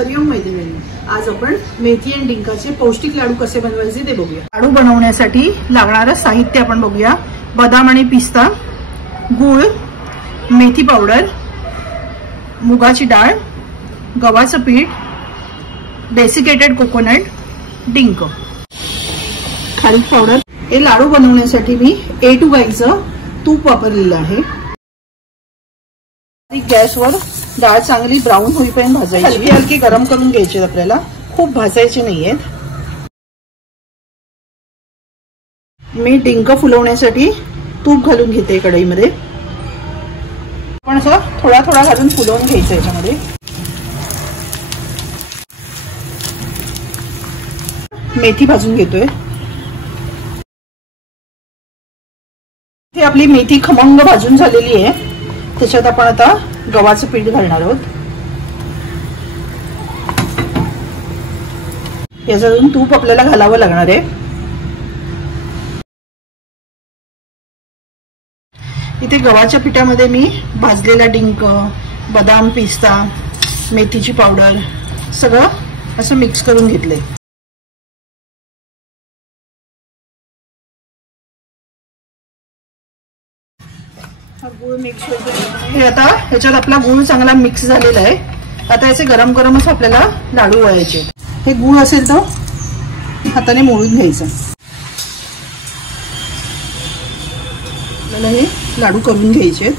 हरिओम मैत्रिणी, आज आपण मेथी आणि डिंकाचे पौष्टिक लाडू कसे बनवायचे ते बघूया। लाडू बनवण्यासाठी लागणारं साहित्य आपण बघूया। बदाम आणि पिस्ता, गूळ, मेथी पावडर, मुगाची डाळ, गव्हाचं पीठ, डेसिकेटेड कोकोनट, डिंक, खारीक पावडर। हे लाडू बनवण्यासाठी मी A2 गाईचं तूप वापरलेलं आहे। गॅसवर डाळ चांगली ब्राऊन होईपर्यंत भाजायची, हलकी हलकी गरम करून घ्यायची, आपल्याला खूप भाजायचे नाहीयेत। मी डिंक फुलवण्यासाठी तूप घालून घेते कढईमध्ये। आपण असं थोडा थोडा घालून फुलवून घ्यायचं याच्यामध्ये। मेथी भाजून घेतोय। आपली मेथी खमंग भाजून झालेली आहे। त्याच्यात आपण आता गव्हाचं पीठ घालणार आहोत। याच्यातून तूप आपल्याला घालावं लागणार आहे। इथे गव्हाच्या पिठामध्ये मी भाजलेला डिंक, बदाम, पिस्ता, मेथीची पावडर सगळं असं मिक्स करून घेतलंय। गूळ मिक्स हे आता ह्याच्यात आपला गूळ चांगला मिक्स झालेला आहे। आता याचे गरम गरमच आपल्याला लाडू वळायचे। हे गूळ असेल तर हाताने मोडून घ्यायचं। आपल्याला हे लाडू करून घ्यायचे।